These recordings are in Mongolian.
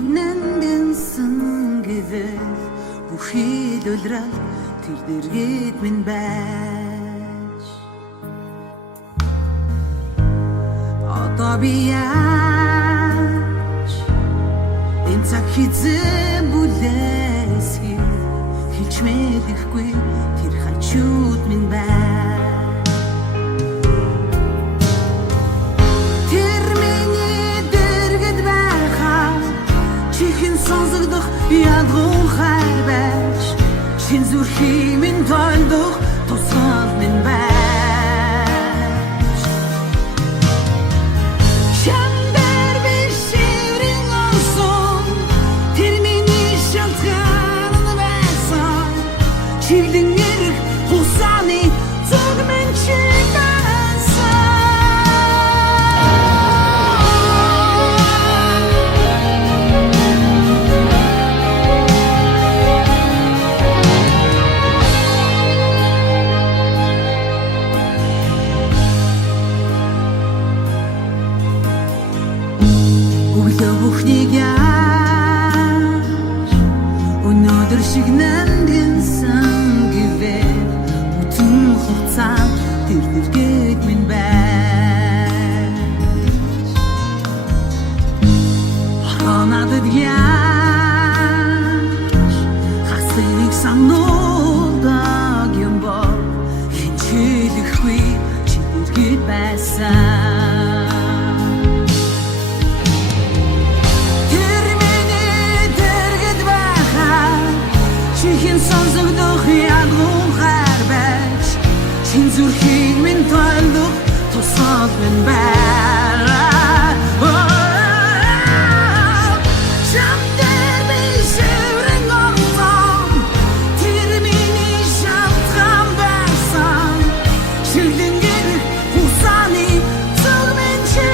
хэрнэндэнсэн гэвэл бүхий л улирал тэр дэргэд минь байж одоо би яаж энэ цаг хизээ бүлээсхий хэлж мэдэхгүй тэр хачууд минь байж сонсогдох ядгуу хайр байж чин зүрхий минь тойлдох тусгал минь байж чамдар би шиврэн онсон тэр миний шалтгаан байсан чиглэн эрх хусааны зүг минь чигсэн Бүхнийг яаж өнөөдөр шиг нандинсан гэвэл бүтэн хугацаа тэр дэргэд минь байж надад яаж хасыг сануудаг юм бол хинчилэхгүй чи дэргэд байсан сонсогдох ядгуу хайр байж чин зүрхийг минь тойлдох тусгал минь байна чамдар би шиврэн онсон тэр миний шалтгаан байсан чиглэн эрх хусааны зүг минь чи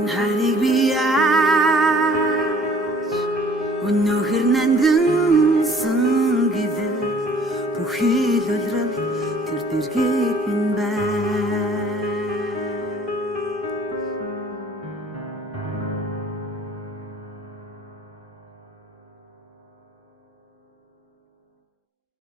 энэ хайрыг би яаж өнөөхөр нандинсан гэвэл бүхий л улирал тэр дэргэд минь байна